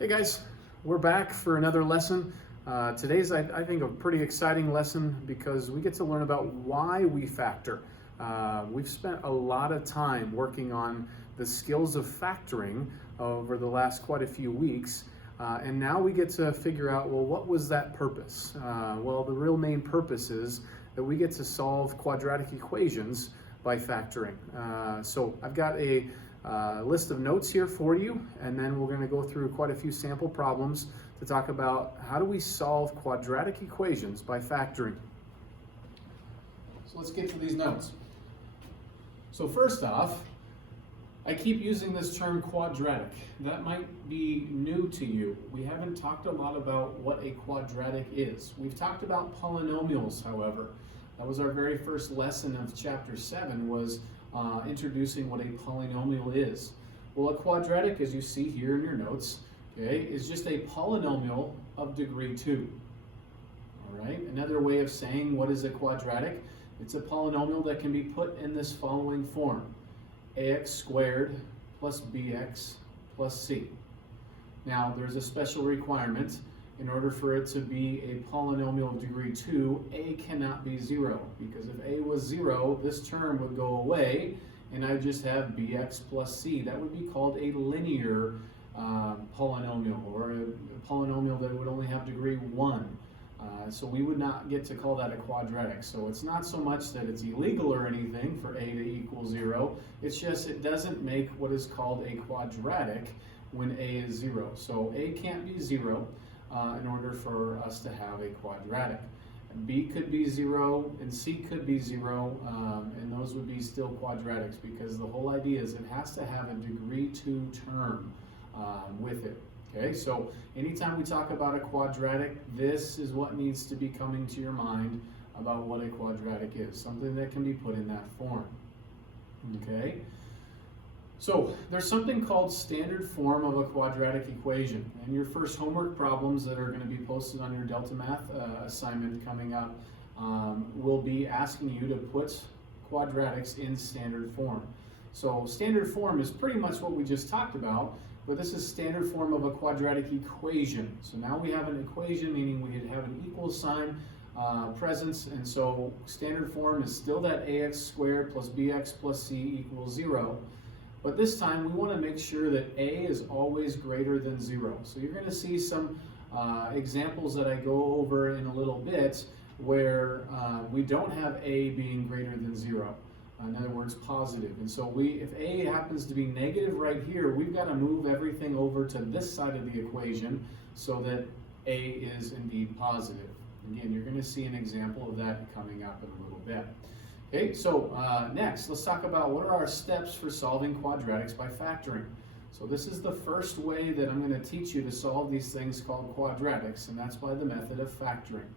Hey guys, we're back for another lesson. Today's, I think, a pretty exciting lesson because we get to learn about why we factor. We've spent a lot of time working on the skills of factoring over the last quite a few weeks, and now we get to figure out, well, what was that purpose? Well, the real main purpose is that we get to solve quadratic equations by factoring. So I've got a list of notes here for you, and then we're going to go through quite a few sample problems to talk about how do we solve quadratic equations by factoring. So let's get to these notes. So first off, I keep using this term quadratic. That might be new to you. We haven't talked a lot about what a quadratic is. We've talked about polynomials, however. That was our very first lesson of chapter 7, was introducing what a polynomial is. Well, a quadratic, as you see here in your notes, okay, is just a polynomial of degree 2. All right, another way of saying what is a quadratic, it's a polynomial that can be put in this following form: ax squared plus bx plus c. Now, there's a special requirement. In order for it to be a polynomial of degree 2, a cannot be 0, because if a was 0, this term would go away, and I just have bx plus c. That would be called a linear polynomial, or a polynomial that would only have degree 1. So we would not get to call that a quadratic. So it's not so much that it's illegal or anything for a to equal 0, it's just it doesn't make what is called a quadratic when a is 0. So a can't be 0. In order for us to have a quadratic. B could be 0 and C could be 0, and those would be still quadratics, because the whole idea is it has to have a degree 2 term with it. Okay, so anytime we talk about a quadratic, this is what needs to be coming to your mind about what a quadratic is, something that can be put in that form. Okay. So there's something called standard form of a quadratic equation, and your first homework problems that are going to be posted on your Delta Math assignment coming up will be asking you to put quadratics in standard form. So standard form is pretty much what we just talked about, but this is standard form of a quadratic equation. So now we have an equation, meaning we have an equal sign presence, and so standard form is still that ax squared plus bx plus c equals 0. But this time we want to make sure that a is always greater than 0. So you're going to see some examples that I go over in a little bit where we don't have a being greater than 0. In other words, positive. And so if a happens to be negative right here, we've got to move everything over to this side of the equation so that a is indeed positive. Again, you're going to see an example of that coming up in a little bit. Okay, so next, let's talk about what are our steps for solving quadratics by factoring. So this is the first way that I'm going to teach you to solve these things called quadratics, and that's by the method of factoring.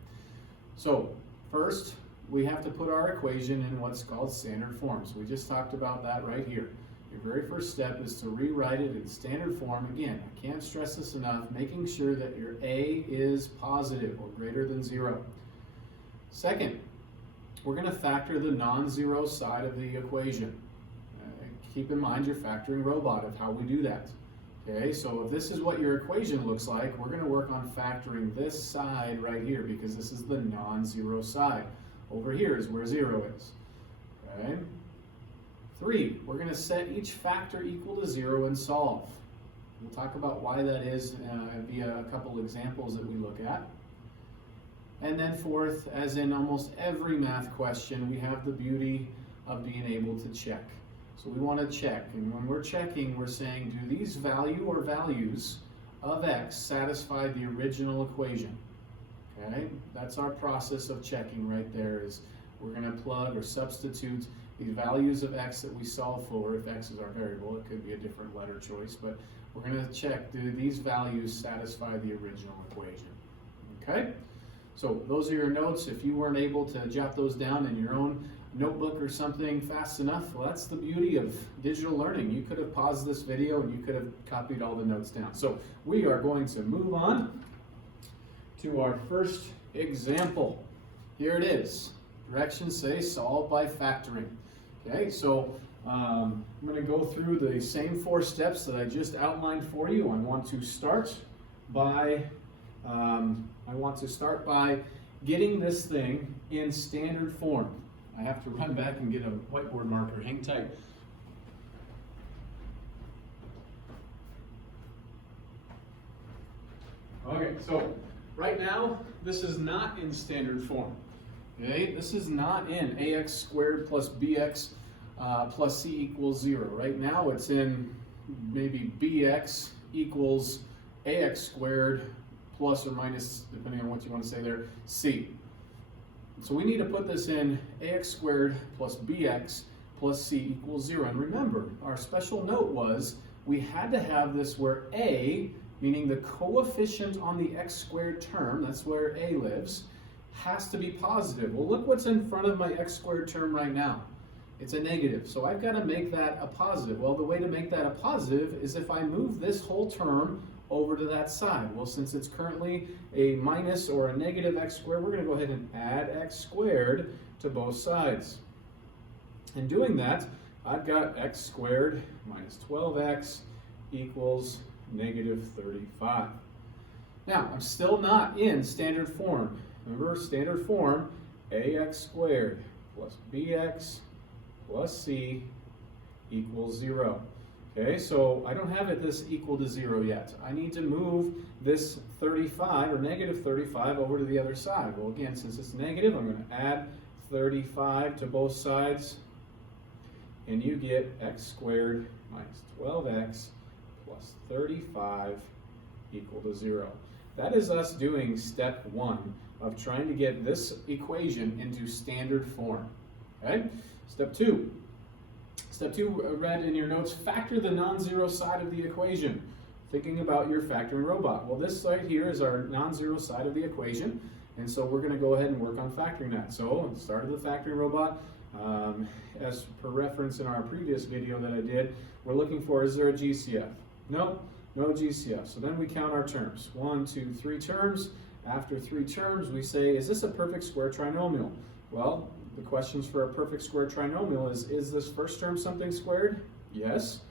So first, we have to put our equation in what's called standard form. So we just talked about that right here. Your very first step is to rewrite it in standard form. Again, I can't stress this enough, making sure that your a is positive or greater than 0. Second, we're going to factor the non-zero side of the equation. Keep in mind your factoring robot of how we do that. Okay, so if this is what your equation looks like, we're going to work on factoring this side right here, because this is the non-zero side. Over here is where 0 is. Okay. 3, we're going to set each factor equal to 0 and solve. We'll talk about why that is via a couple examples that we look at. And then fourth, as in almost every math question, we have the beauty of being able to check. So we want to check, and when we're checking, we're saying, do these value or values of x satisfy the original equation? Okay, that's our process of checking right there, is we're going to plug or substitute the values of x that we solve for. If x is our variable, it could be a different letter choice, but we're going to check, do these values satisfy the original equation? Okay? So those are your notes. If you weren't able to jot those down in your own notebook or something fast enough, well, that's the beauty of digital learning. You could have paused this video and you could have copied all the notes down. So we are going to move on to our first example. Here it is. Directions say solve by factoring. Okay, so I'm going to go through the same 4 steps that I just outlined for you. I want to start by, I want to start by getting this thing in standard form. I have to run back and get a whiteboard marker. Hang tight. Okay, so right now, this is not in standard form. Okay, this is not in ax squared plus bx plus c equals 0. Right now, it's in maybe bx equals ax squared plus or minus, depending on what you want to say there, c. So we need to put this in ax squared plus bx plus c equals 0. And remember, our special note was we had to have this where a, meaning the coefficient on the x squared term, that's where a lives, has to be positive. Well, look what's in front of my x squared term right now. It's a negative, so I've got to make that a positive. Well, the way to make that a positive is if I move this whole term over to that side. Well, since it's currently a minus or a negative x squared, we're going to go ahead and add x squared to both sides. In doing that, I've got x squared minus 12x equals negative 35. Now, I'm still not in standard form. Remember, standard form, ax squared plus bx plus c equals 0. Okay, so I don't have it this equal to 0 yet. I need to move this 35 or negative 35 over to the other side. Well, again, since it's negative, I'm going to add 35 to both sides, and you get x squared minus 12x plus 35 equal to 0. That is us doing step 1 of trying to get this equation into standard form. Okay? Step 2. Step 2, read in your notes, factor the non-zero side of the equation. Thinking about your factoring robot. Well, this right here is our non-zero side of the equation, and so we're going to go ahead and work on factoring that. So, at the start of the factoring robot, as per reference in our previous video that I did, we're looking for, is there a GCF? No, no GCF. So then we count our terms. 1, 2, 3 terms. After 3 terms, we say, is this a perfect square trinomial? Well, the questions for a perfect square trinomial is this first term something squared? Yes.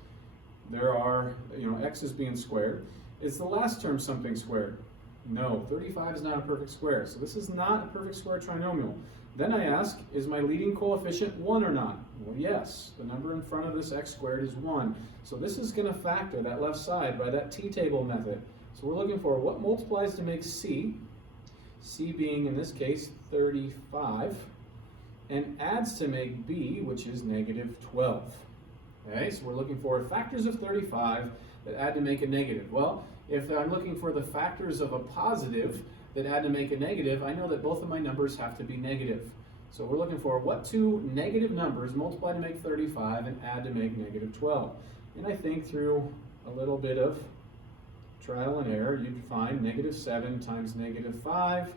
There are, x is being squared. Is the last term something squared? No. 35 is not a perfect square. So this is not a perfect square trinomial. Then I ask, is my leading coefficient 1 or not? Well, yes. The number in front of this x squared is 1. So this is going to factor that left side by that t-table method. So we're looking for what multiplies to make c, c being in this case 35, and adds to make b, which is negative 12. Okay, so we're looking for factors of 35 that add to make a negative. Well, if I'm looking for the factors of a positive that add to make a negative, I know that both of my numbers have to be negative. So we're looking for what 2 negative numbers multiply to make 35 and add to make negative 12. And I think through a little bit of trial and error, you'd find negative 7 times negative 5,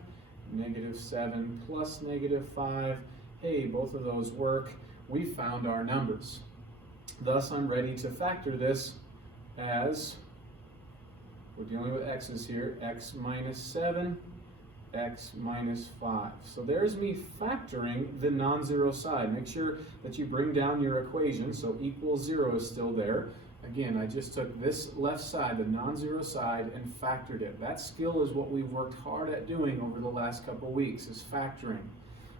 negative 7 plus negative 5. Hey, both of those work. We found our numbers. Thus, I'm ready to factor this as, we're dealing with x's here, x minus 7, x minus 5. So there's me factoring the non-zero side. Make sure that you bring down your equation, so equals 0 is still there. Again, I just took this left side, the non-zero side, and factored it. That skill is what we've worked hard at doing over the last couple weeks, is factoring.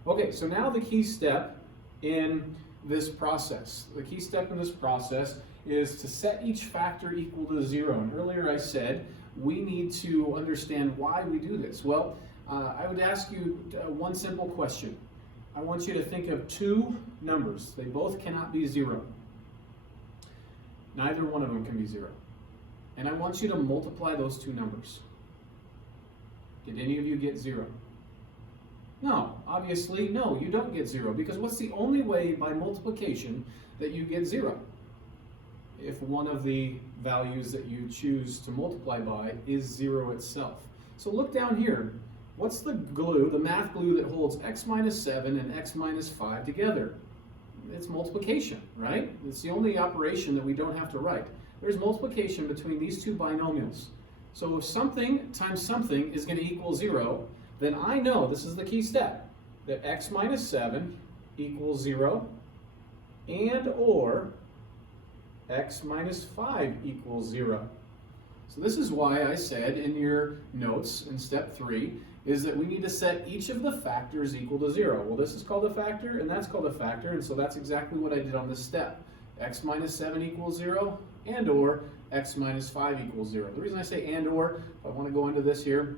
Okay, so now the key step in this process. The key step in this process is to set each factor equal to 0. And earlier I said we need to understand why we do this. Well, I would ask you one simple question. I want you to think of 2 numbers. They both cannot be 0. Neither one of them can be 0. And I want you to multiply those 2 numbers. Did any of you get 0? No, obviously, no, you don't get 0, because what's the only way by multiplication that you get 0? If one of the values that you choose to multiply by is 0 itself. So look down here. What's the glue, the math glue that holds x minus 7 and x minus 5 together? It's multiplication, right? It's the only operation that we don't have to write. There's multiplication between these 2 binomials. So if something times something is going to equal 0, then I know, this is the key step, that x minus 7 equals 0, and or x minus 5 equals 0. So this is why I said in your notes in step 3 is that we need to set each of the factors equal to 0. Well, this is called a factor and that's called a factor, and so that's exactly what I did on this step. X minus 7 equals 0 and or x minus 5 equals 0. The reason I say and or, if I want to go into this here,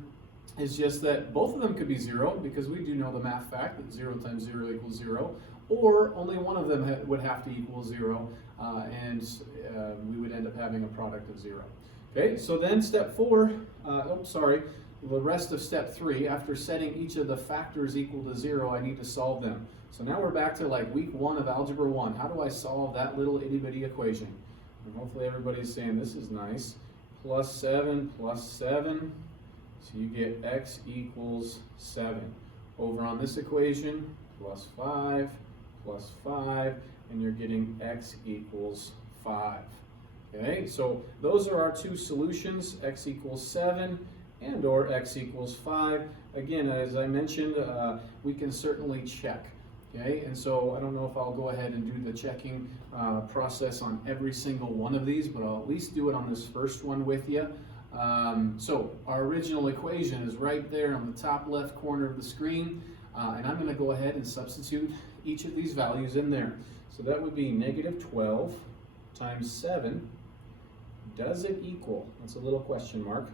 is just that both of them could be 0 because we do know the math fact that 0 times 0 equals 0, or only one of them would have to equal 0 and we would end up having a product of 0. Okay, so then step 4, the rest of step 3, after setting each of the factors equal to 0, I need to solve them. So now we're back to like week 1 of Algebra 1. How do I solve that little itty-bitty equation? And hopefully everybody's saying this is nice. Plus 7, so you get x equals 7. Over on this equation, plus 5, and you're getting x equals 5. Okay, so those are our two solutions, x equals 7 and or x equals 5. Again, as I mentioned, we can certainly check. Okay, and so I don't know if I'll go ahead and do the checking process on every single one of these, but I'll at least do it on this first one with you. So our original equation is right there on the top left corner of the screen, and I'm going to go ahead and substitute each of these values in there. So that would be negative 12 times 7. Does it equal, that's a little question mark,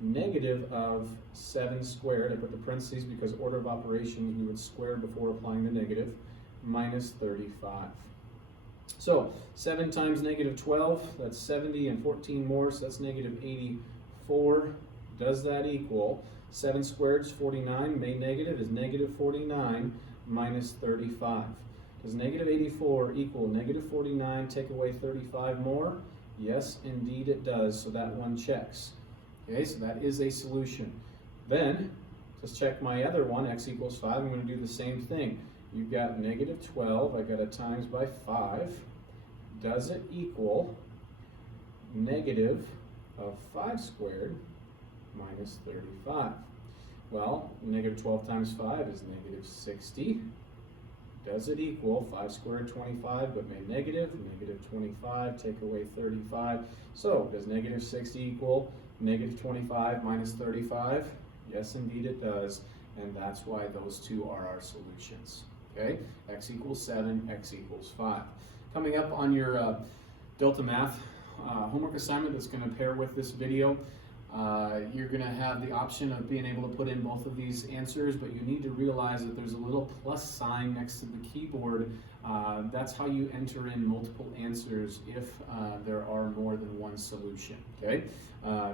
negative of 7 squared, I put the parentheses because order of operations we would square before applying the negative, minus 35. So 7 times negative 12, that's 70 and 14 more, so that's negative 84. Does that equal 7 squared is 49, made negative is negative 49 minus 35. Does negative 84 equal negative 49, take away 35 more? Yes, indeed it does, so that one checks. Okay, so that is a solution. Then, let's check my other one, x equals 5. I'm going to do the same thing. You've got negative 12, I got to times by 5. Does it equal negative of 5 squared minus 35? Well, negative 12 times 5 is negative 60. Does it equal 5 squared 25, but made negative? Negative 25, take away 35. So, does negative 60 equal negative 25 minus 35? Yes, indeed it does, and that's why those two are our solutions. Okay, x equals 7, x equals 5. Coming up on your Delta Math homework assignment that's going to pair with this video, you're going to have the option of being able to put in both of these answers, but you need to realize that there's a little plus sign next to the keyboard. That's how you enter in multiple answers if there are more than one solution. Okay,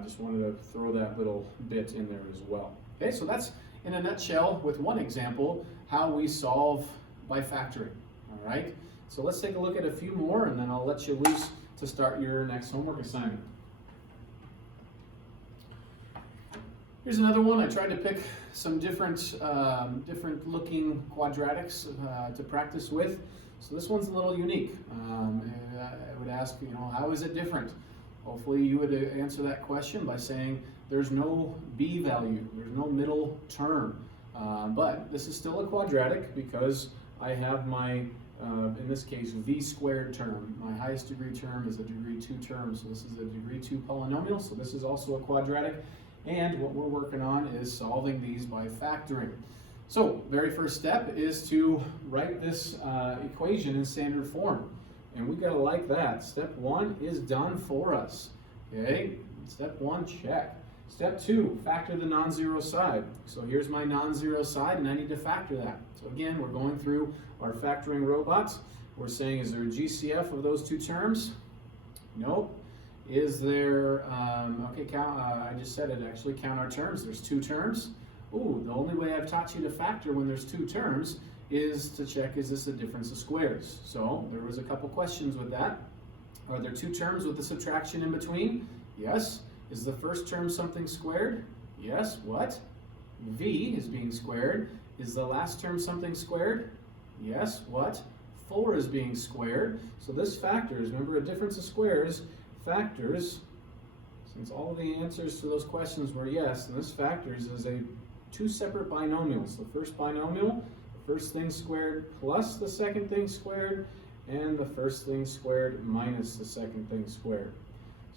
just wanted to throw that little bit in there as well. Okay, so that's in a nutshell with one example how we solve by factoring. All right, so let's take a look at a few more and then I'll let you loose to start your next homework assignment. Here's another one. I tried to pick some different looking quadratics to practice with. So this one's a little unique. I would ask, how is it different? Hopefully you would answer that question by saying there's no b value, there's no middle term. But this is still a quadratic because I have my, in this case, v squared term. My highest degree term is a degree 2 term, so this is a degree 2 polynomial, so this is also a quadratic. And what we're working on is solving these by factoring. So, very first step is to write this equation in standard form. And we gotta like that. Step 1 is done for us. Okay, step 1, check. Step 2, factor the non-zero side. So here's my non-zero side and I need to factor that. So again, we're going through our factoring robots. We're saying, is there a GCF of those two terms? Nope. Is there, okay, count, I just said it actually, count our terms. There's 2 terms. Ooh, the only way I've taught you to factor when there's 2 terms is to check, is this a difference of squares? So there was a couple questions with that. Are there 2 terms with the subtraction in between? Yes. Is the first term something squared? Yes. What? V is being squared. Is the last term something squared? Yes. What? 4 is being squared. So this factors, remember a difference of squares, factors, since all the answers to those questions were yes, and this factors is 2 separate binomials. The first binomial, the first thing squared plus the second thing squared, and the first thing squared minus the second thing squared.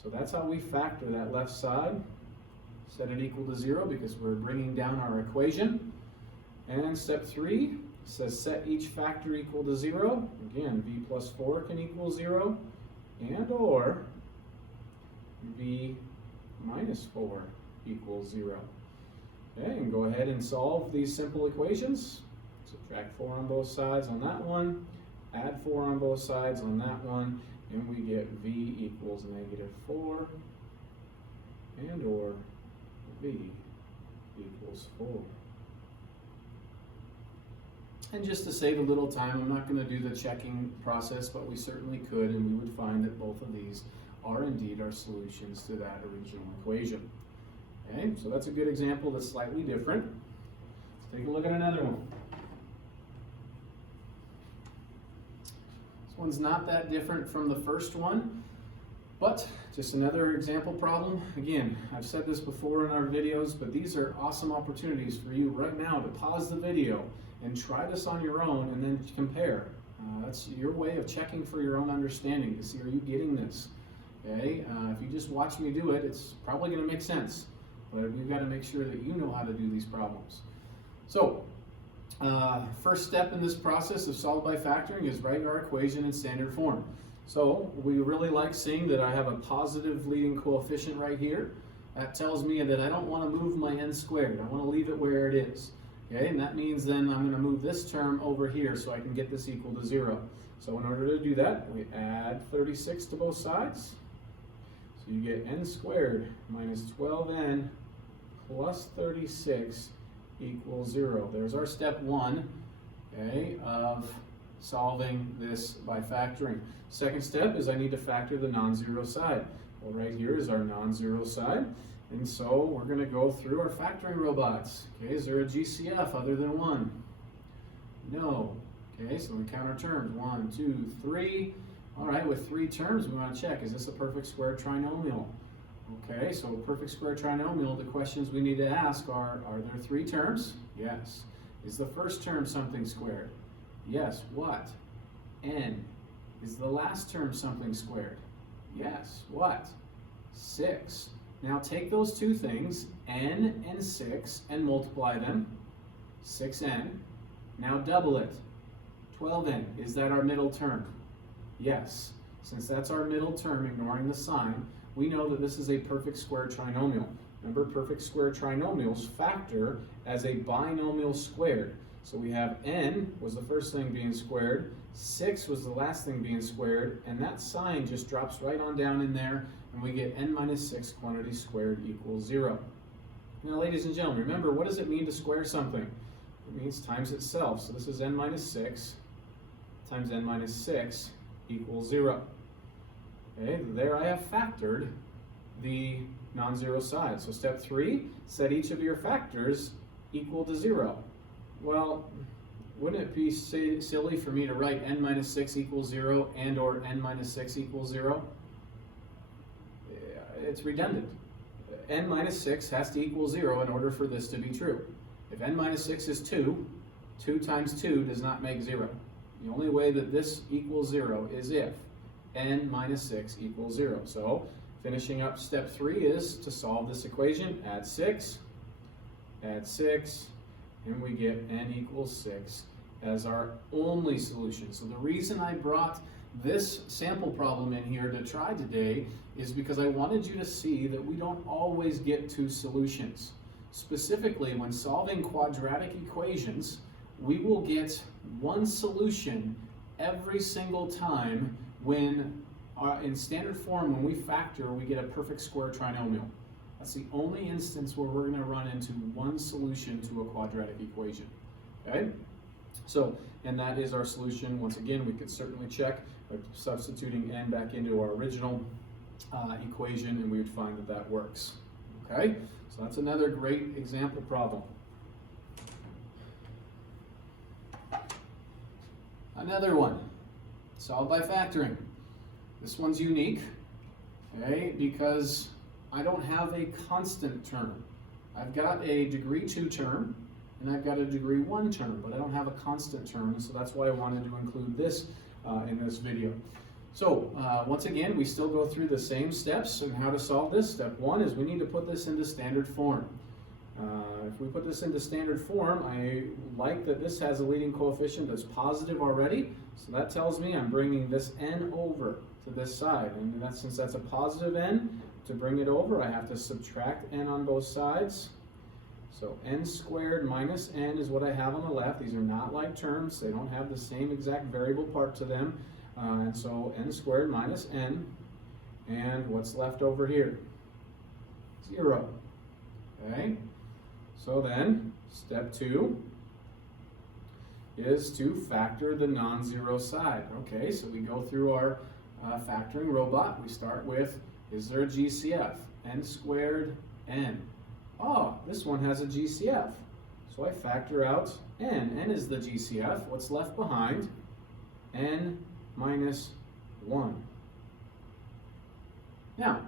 So that's how we factor that left side. Set it equal to 0 because we're bringing down our equation. And step 3 says set each factor equal to 0. Again, v plus 4 can equal 0, and or v minus 4 equals 0. Okay, and go ahead and solve these simple equations. Subtract 4 on both sides on that one, add 4 on both sides on that one, and we get v equals -4, and or v equals 4. And just to save a little time, I'm not going to do the checking process, but we certainly could, and we would find that both of these are indeed our solutions to that original equation. Okay, so that's a good example that's slightly different. Let's take a look at another one. This one's not that different from the first one, but just another example problem. Again, I've said this before in our videos, but these are awesome opportunities for you right now to pause the video and try this on your own and then compare. That's your way of checking for your own understanding to see, are you getting this? Okay, if you just watch me do it, it's probably going to make sense, but we've got to make sure that you know how to do these problems. So, first step in this process of solve by factoring is write our equation in standard form. So we really like seeing that I have a positive leading coefficient right here. That tells me that I don't want to move my n squared. I want to leave it where it is. Okay, and that means then I'm going to move this term over here so I can get this equal to 0. So in order to do that, we add 36 to both sides. So you get n squared minus 12n plus 36 equals 0. There's our step 1, okay, of solving this by factoring. Second step is I need to factor the non-zero side. Well, right here is our non-zero side. And so we're going to go through our factoring robots. Okay, is there a GCF other than 1? No. Okay, so we count our terms. 1, 2, 3. All right, with 3 terms, we want to check, is this a perfect square trinomial? Okay, so a perfect square trinomial, the questions we need to ask are there 3 terms? Yes. Is the first term something squared? Yes. What? N. Is the last term something squared? Yes. What? 6. Now take those two things, n and 6, and multiply them. 6n. Now double it. 12n. Is that our middle term? Yes. Since that's our middle term, ignoring the sign, we know that this is a perfect square trinomial. Remember, perfect square trinomials factor as a binomial squared. So we have n was the first thing being squared, 6 was the last thing being squared, and that sign just drops right on down in there, and we get n minus 6 quantity squared equals 0. Now, ladies and gentlemen, remember, what does it mean to square something? It means times itself. So this is n minus 6 times n minus 6 equals 0. Okay, there I have factored the non-zero side. So step 3, set each of your factors equal to 0. Well, wouldn't it be silly for me to write n minus 6 equals 0 and or n minus 6 equals 0? It's redundant. N minus 6 has to equal 0 in order for this to be true. If n minus 6 is 2, 2 times 2 does not make 0. The only way that this equals 0 is if n minus 6 equals 0. So finishing up step 3 is to solve this equation, add 6, and we get n equals 6 as our only solution. So the reason I brought this sample problem in here to try today is because I wanted you to see that we don't always get 2 solutions. Specifically, when solving quadratic equations, we will get 1 solution every single time when, in standard form, when we factor, we get a perfect square trinomial. That's the only instance where we're going to run into 1 solution to a quadratic equation. Okay? So, and that is our solution. Once again, we could certainly check by substituting n back into our original equation, and we would find that that works. Okay? So that's another great example problem. Another one, solved by factoring. This one's unique, okay, because I don't have a constant term. I've got a degree 2 term, and I've got a degree 1 term, but I don't have a constant term, so that's why I wanted to include this in this video. So once again, we still go through the same steps and how to solve this. Step one is we need to put this into standard form. If we put this into standard form, I like that this has a leading coefficient that's positive already. So that tells me I'm bringing this n over to this side. And since that's a positive n, to bring it over, I have to subtract n on both sides. So n squared minus n is what I have on the left. These are not like terms. They don't have the same exact variable part to them. And so n squared minus n. And what's left over here? 0. Okay? So then, step 2 is to factor the non-zero side. Okay, so we go through our factoring robot. We start with, is there a GCF? N squared n. Oh, this one has a GCF. So I factor out n. N is the GCF. What's left behind? N minus 1. Now,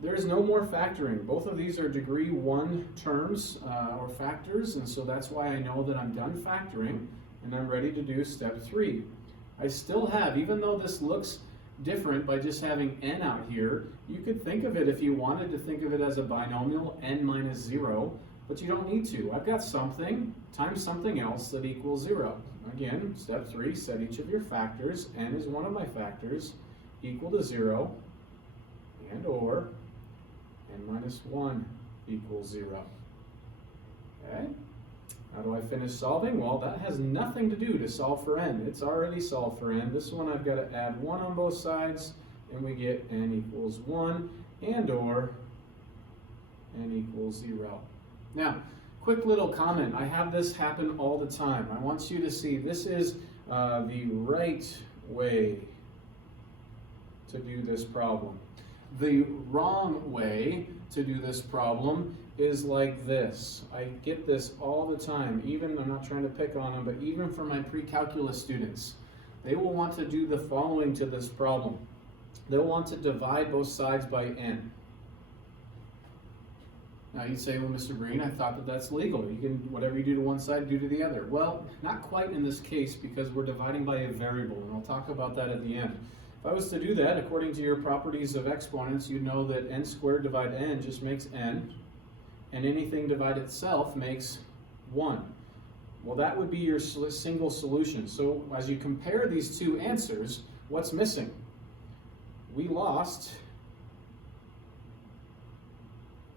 there is no more factoring. Both of these are degree 1 terms or factors, and so that's why I know that I'm done factoring and I'm ready to do step 3. I still have, even though this looks different by just having n out here, you could think of it, if you wanted to think of it as a binomial, n minus 0, but you don't need to. I've got something times something else that equals 0. Again, step 3, set each of your factors. N is one of my factors, equal to 0, and or n minus 1 equals 0. Okay? How do I finish solving? Well, that has nothing to do to solve for n. It's already solved for n. This one I've got to add 1 on both sides, and we get n equals 1, and or n equals 0. Now, quick little comment. I have this happen all the time. I want you to see this is the right way to do this problem. The wrong way to do this problem is like this. I get this all the time, even, I'm not trying to pick on them, but even for my pre-calculus students, they will want to do the following to this problem. They'll want to divide both sides by n. Now you'd say, well, Mr. Green, I thought that that's legal. You can, whatever you do to one side, do to the other. Well, not quite in this case, because we're dividing by a variable, and I'll talk about that at the end. If I was to do that, according to your properties of exponents, you know that n squared divided n just makes n, and anything divided itself makes 1. Well, that would be your single solution. So as you compare these two answers, what's missing? We lost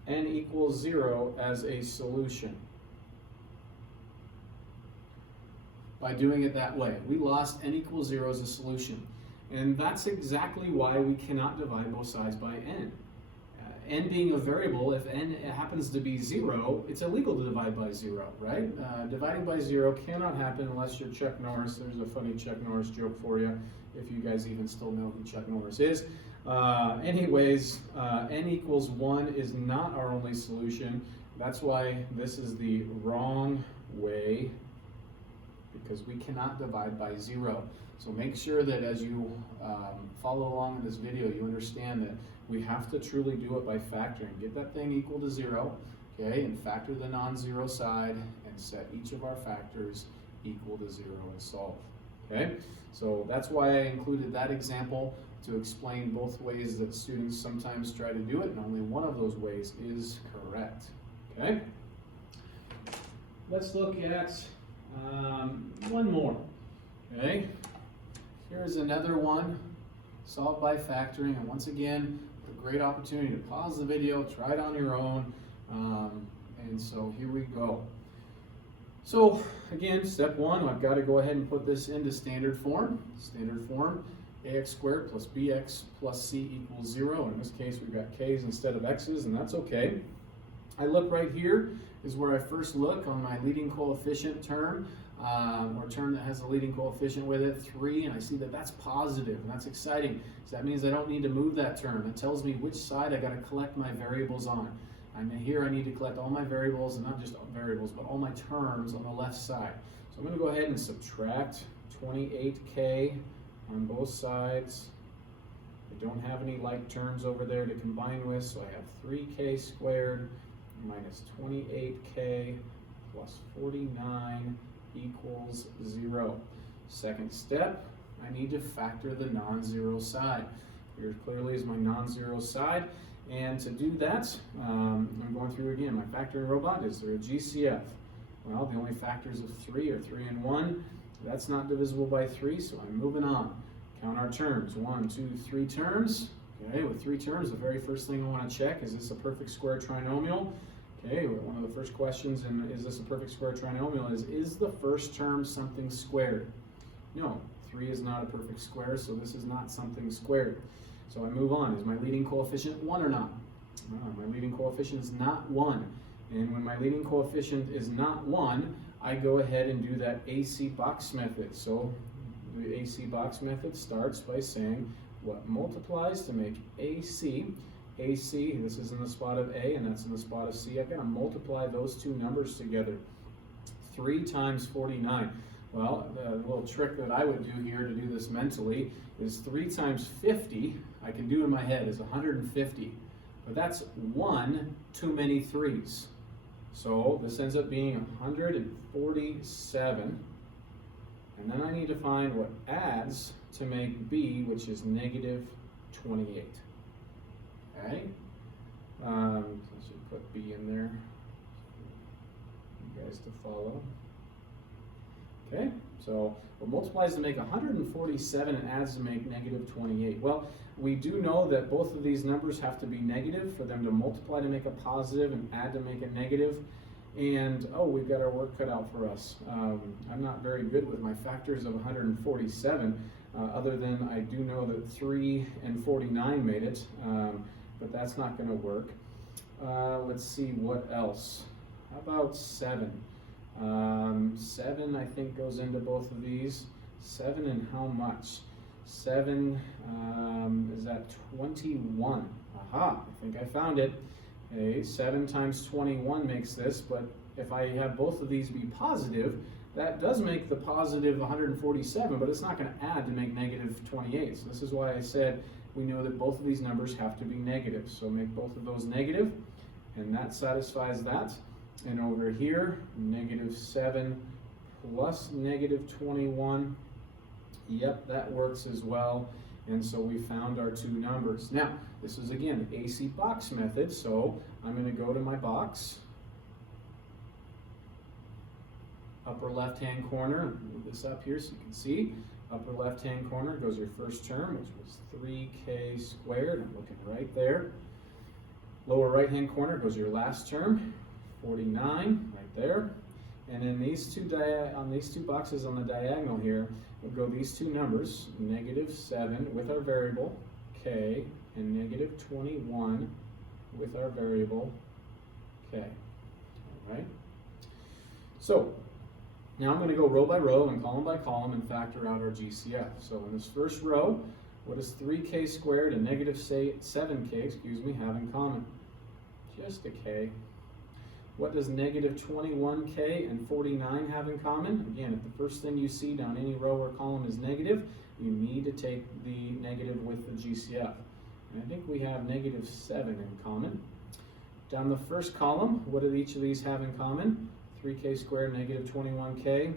n equals 0 as a solution. By doing it that way, we lost n equals 0 as a solution. And that's exactly why we cannot divide both sides by n. N being a variable, if n happens to be 0, it's illegal to divide by 0, right? Dividing by 0 cannot happen unless you're Chuck Norris. There's a funny Chuck Norris joke for you, if you guys even still know who Chuck Norris is. Anyways, n equals 1 is not our only solution. That's why this is the wrong way, because we cannot divide by 0. So make sure that as you follow along in this video, you understand that we have to truly do it by factoring. Get that thing equal to 0, okay, and factor the non-zero side and set each of our factors equal to 0 and solve, okay? So that's why I included that example to explain both ways that students sometimes try to do it, and only one of those ways is correct, okay? Let's look at one more, okay? Here's another one, solved by factoring, and once again, a great opportunity to pause the video, try it on your own, and so here we go. So again, step 1, I've got to go ahead and put this into standard form. Standard form, ax squared plus bx plus c equals 0. In this case, we've got k's instead of x's, and that's okay. I look right here is where I first look on my leading coefficient term, or term that has a leading coefficient with it, 3, and I see that that's positive, and that's exciting. So that means I don't need to move that term. It tells me which side I got to collect my variables on. And here I need to collect all my variables, and not just variables, but all my terms on the left side. So I'm going to go ahead and subtract 28k on both sides. I don't have any like terms over there to combine with, so I have 3k squared minus 28k plus 49 equals 0. Second step, I need to factor the non-zero side. Here clearly is my non-zero side. And to do that, I'm going through again my factoring robot. Is there a GCF? Well, the only factors of 3 are 3 and 1. That's not divisible by 3, so I'm moving on. Count our terms. 1, 2, 3 terms. Okay, with 3 terms, the very first thing I want to check, is this a perfect square trinomial? Okay, one of the first questions in is this a perfect square trinomial is the first term something squared? No, 3 is not a perfect square, so this is not something squared. So I move on. Is my leading coefficient 1 or not? My leading coefficient is not 1. And when my leading coefficient is not 1, I go ahead and do that AC box method. So the AC box method starts by saying what multiplies to make AC. AC, this is in the spot of A and that's in the spot of C. I've got to multiply those two numbers together. 3 times 49. Well, the little trick that I would do here to do this mentally is 3 times 50, I can do in my head, is 150. But that's 1 too many 3's. So this ends up being 147. And then I need to find what adds to make B, which is negative 28. Okay? I should put B in there for you guys to follow. Okay, so what multiplies to make 147 and adds to make negative 28. Well, we do know that both of these numbers have to be negative for them to multiply to make a positive and add to make a negative. And, oh, we've got our work cut out for us. I'm not very good with my factors of 147, other than I do know that 3 and 49 made it, but that's not going to work. Let's see what else. How about 7? 7 I think goes into both of these. 7 and how much? 7 is that 21. Aha, I think I found it. Okay, 7 times 21 makes this, but if I have both of these be positive, that does make the positive 147, but it's not going to add to make negative 28. So this is why I said we know that both of these numbers have to be negative. So make both of those negative, and that satisfies that. And over here, negative 7 plus negative 21. Yep, that works as well. And so we found our two numbers. Now, this is again AC box method, so I'm going to go to my box. Upper left-hand corner, move this up here so you can see. Upper left-hand corner goes your first term, which was 3k squared. I'm looking right there. Lower right-hand corner goes your last term, 49, right there. And in these on these two boxes on the diagonal here, we'll go these two numbers, negative 7 with our variable k, and negative 21 with our variable k. All right? So, now I'm going to go row by row and column by column and factor out our GCF. So in this first row, what does 3k squared and negative 7k, have in common? Just a k. What does negative 21k and 49 have in common? Again, if the first thing you see down any row or column is negative, you need to take the negative with the GCF. And I think we have negative 7 in common. Down the first column, what do each of these have in common? 3k squared, negative 21k.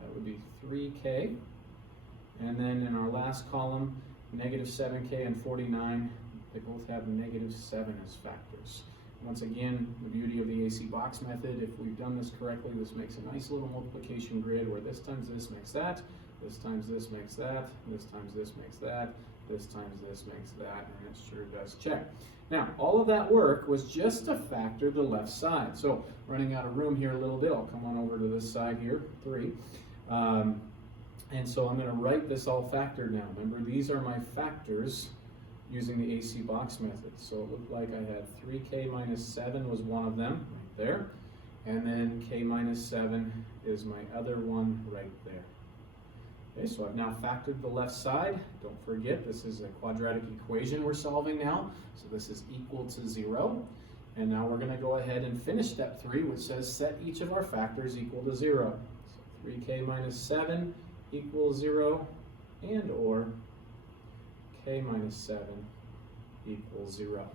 That would be 3k. And then in our last column, negative 7k and 49, they both have negative 7 as factors. Once again, the beauty of the AC box method, if we've done this correctly, this makes a nice little multiplication grid where this times this makes that, this times this makes that, this times this makes that, this times this makes that, and it sure does check. Now, all of that work was just to factor the left side. So, running out of room here a little bit, I'll come on over to this side here, 3. And so I'm going to write this all factored now. Remember, these are my factors using the AC box method. So it looked like I had 3k minus 7 was one of them, right there. And then k minus 7 is my other one right there. Okay, so I've now factored the left side. Don't forget, this is a quadratic equation we're solving now. So this is equal to 0. And now we're going to go ahead and finish step 3, which says set each of our factors equal to 0. So 3k minus 7 equals 0, and or k minus 7 equals 0.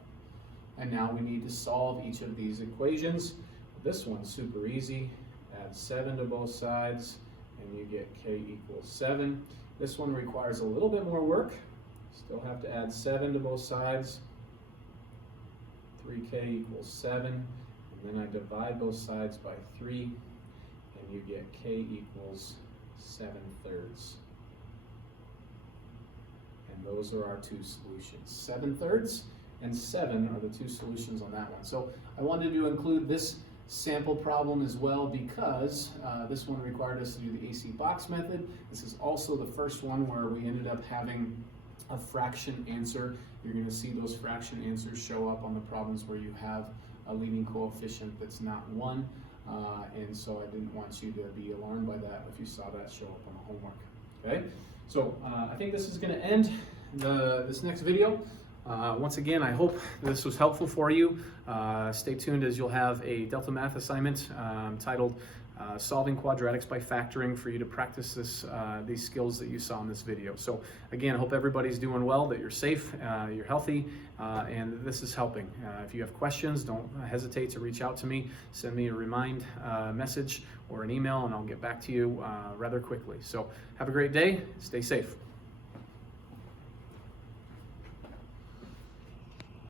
And now we need to solve each of these equations. This one's super easy. Add 7 to both sides, and you get k equals 7. This one requires a little bit more work. Still have to add 7 to both sides. 3k equals 7, and then I divide both sides by 3, and you get k equals 7/3. And those are our two solutions. 7/3 and 7 are the two solutions on that one. So I wanted to include this sample problem as well because this one required us to do the AC box method. This is also the first one where we ended up having a fraction answer. You're going to see those fraction answers show up on the problems where you have a leading coefficient that's not 1. And so I didn't want you to be alarmed by that if you saw that show up on the homework. Okay, so I think this is going to end this next video. Once again, I hope this was helpful for you. Stay tuned as you'll have a Delta Math assignment titled Solving Quadratics by Factoring for you to practice these skills that you saw in this video. So again, I hope everybody's doing well, that you're safe, you're healthy, and this is helping. If you have questions, don't hesitate to reach out to me. Send me a remind message or an email, and I'll get back to you rather quickly. So have a great day. Stay safe.